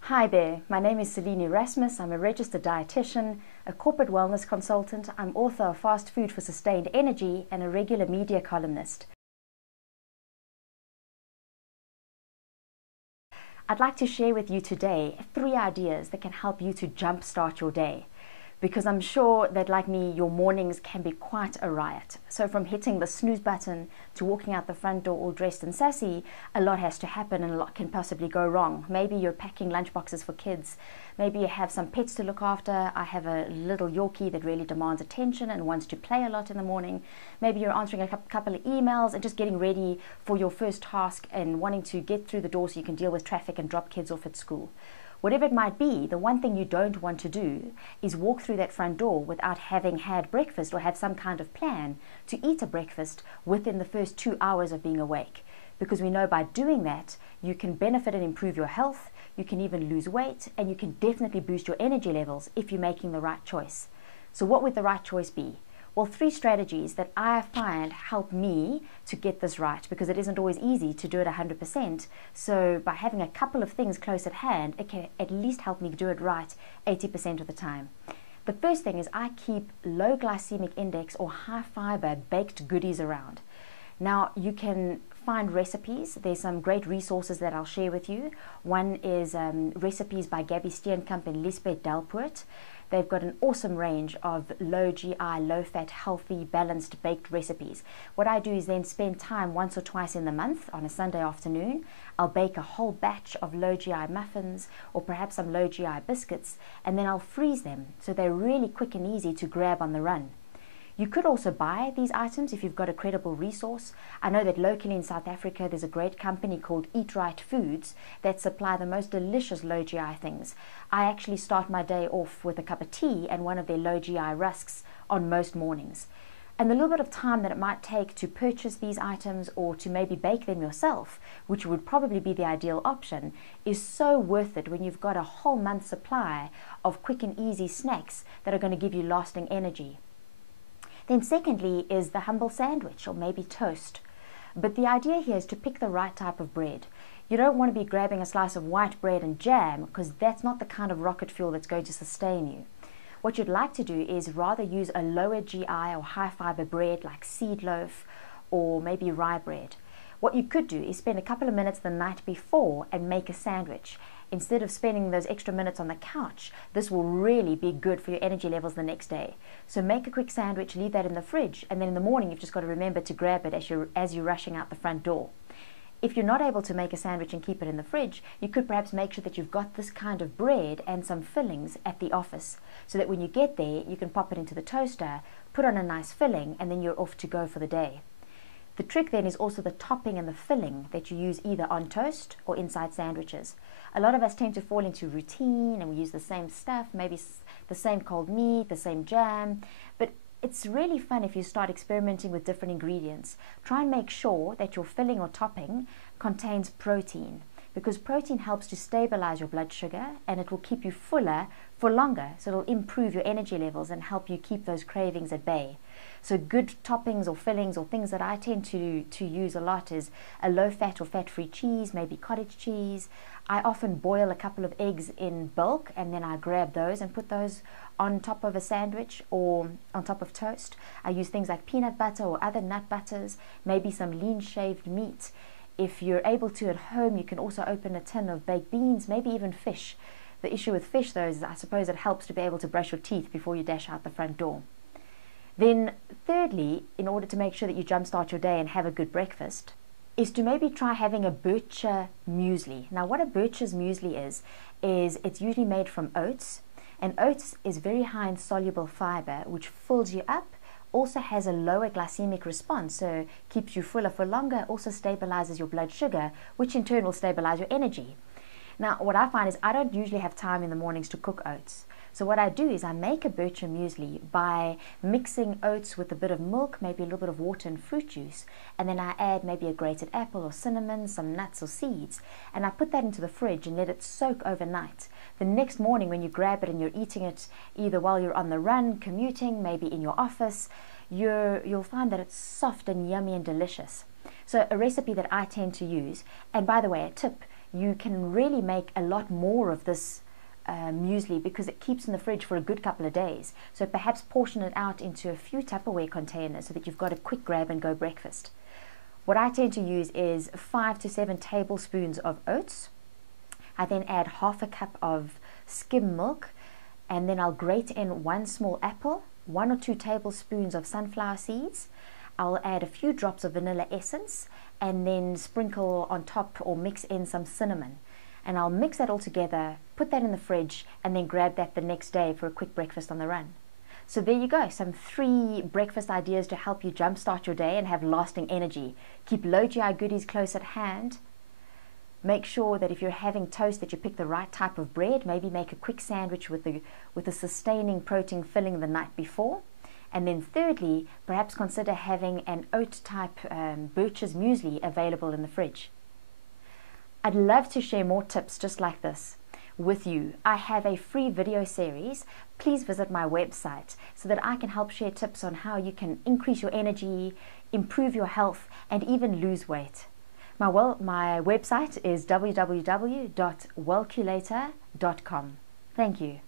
Hi there, my name is Celynn Erasmus. I'm a registered dietitian, a corporate wellness consultant. I'm author of Fast Food for Sustained Energy and a regular media columnist. I'd like to share with you today 3 ideas that can help you to jumpstart your day. Because I'm sure that, like me, your mornings can be quite a riot. So from hitting the snooze button to walking out the front door all dressed and sassy, a lot has to happen and a lot can possibly go wrong. Maybe you're packing lunchboxes for kids. Maybe you have some pets to look after. I have a little Yorkie that really demands attention and wants to play a lot in the morning. Maybe you're answering a couple of emails and just getting ready for your first task and wanting to get through the door so you can deal with traffic and drop kids off at school. Whatever it might be, the one thing you don't want to do is walk through that front door without having had breakfast or have some kind of plan to eat a breakfast within the first 2 hours of being awake. Because we know by doing that, you can benefit and improve your health, you can even lose weight, and you can definitely boost your energy levels if you're making the right choice. So what would the right choice be? Well, 3 strategies that I find help me to get this right, because it isn't always easy to do it 100%. So by having a couple of things close at hand, it can at least help me do it right 80% of the time. The first thing is I keep low glycemic index or high fiber baked goodies around. Now, you can find recipes. There's some great resources that I'll share with you. One is recipes by Gabby Steenkamp and Lisbeth Delpoort. They've got an awesome range of low GI, low fat, healthy, balanced baked recipes. What I do is then spend time once or twice in the month on a Sunday afternoon. I'll bake a whole batch of low GI muffins or perhaps some low GI biscuits, and then I'll freeze them so they're really quick and easy to grab on the run. You could also buy these items if you've got a credible resource. I know that locally in South Africa there's a great company called Eat Right Foods that supply the most delicious low GI things. I actually start my day off with a cup of tea and one of their low GI rusks on most mornings. And the little bit of time that it might take to purchase these items or to maybe bake them yourself, which would probably be the ideal option, is so worth it when you've got a whole month's supply of quick and easy snacks that are going to give you lasting energy. Then secondly is the humble sandwich or maybe toast. But the idea here is to pick the right type of bread. You don't want to be grabbing a slice of white bread and jam because that's not the kind of rocket fuel that's going to sustain you. What you'd like to do is rather use a lower GI or high fiber bread like seed loaf or maybe rye bread. What you could do is spend a couple of minutes the night before and make a sandwich. Instead of spending those extra minutes on the couch, this will really be good for your energy levels the next day. So make a quick sandwich, leave that in the fridge, and then in the morning you've just got to remember to grab it as you're rushing out the front door. If you're not able to make a sandwich and keep it in the fridge, you could perhaps make sure that you've got this kind of bread and some fillings at the office so that when you get there, you can pop it into the toaster, put on a nice filling, and then you're off to go for the day. The trick then is also the topping and the filling that you use either on toast or inside sandwiches. A lot of us tend to fall into routine and we use the same stuff, maybe the same cold meat, the same jam, but it's really fun if you start experimenting with different ingredients. Try and make sure that your filling or topping contains protein, because protein helps to stabilize your blood sugar and it will keep you fuller for longer, so it'll improve your energy levels and help you keep those cravings at bay. So good toppings or fillings or things that I tend to use a lot is a low-fat or fat-free cheese, maybe cottage cheese. I often boil a couple of eggs in bulk and then I grab those and put those on top of a sandwich or on top of toast. I use things like peanut butter or other nut butters, maybe some lean shaved meat. If you're able to at home, you can also open a tin of baked beans, maybe even fish. The issue with fish though is I suppose it helps to be able to brush your teeth before you dash out the front door. Then thirdly, in order to make sure that you jumpstart your day and have a good breakfast, is to maybe try having a Bircher muesli. Now what a Bircher's muesli is it's usually made from oats, and oats is very high in soluble fiber, which fills you up, also has a lower glycemic response, so keeps you fuller for longer, also stabilizes your blood sugar, which in turn will stabilize your energy. Now, what I find is I don't usually have time in the mornings to cook oats. So what I do is I make a Bircher muesli by mixing oats with a bit of milk, maybe a little bit of water and fruit juice, and then I add maybe a grated apple or cinnamon, some nuts or seeds, and I put that into the fridge and let it soak overnight. The next morning when you grab it and you're eating it either while you're on the run, commuting, maybe in your office, you'll find that it's soft and yummy and delicious. So a recipe that I tend to use, and by the way, a tip, you can really make a lot more of this muesli because it keeps in the fridge for a good couple of days. So perhaps portion it out into a few Tupperware containers so that you've got a quick grab and go breakfast. What I tend to use is 5 to 7 tablespoons of oats. I then add half a cup of skim milk, and then I'll grate in 1 small apple, 1 or 2 tablespoons of sunflower seeds. I'll add a few drops of vanilla essence and then sprinkle on top or mix in some cinnamon. And I'll mix that all together, put that in the fridge, and then grab that the next day for a quick breakfast on the run. So there you go, some 3 breakfast ideas to help you jumpstart your day and have lasting energy. Keep low GI goodies close at hand. Make sure that if you're having toast that you pick the right type of bread. Maybe make a quick sandwich with a sustaining protein filling the night before. And then thirdly, perhaps consider having an oat type Bircher's muesli available in the fridge. I'd love to share more tips just like this with you. I have a free video series. Please visit my website so that I can help share tips on how you can increase your energy, improve your health, and even lose weight. My website is www.wellculator.com. Thank you.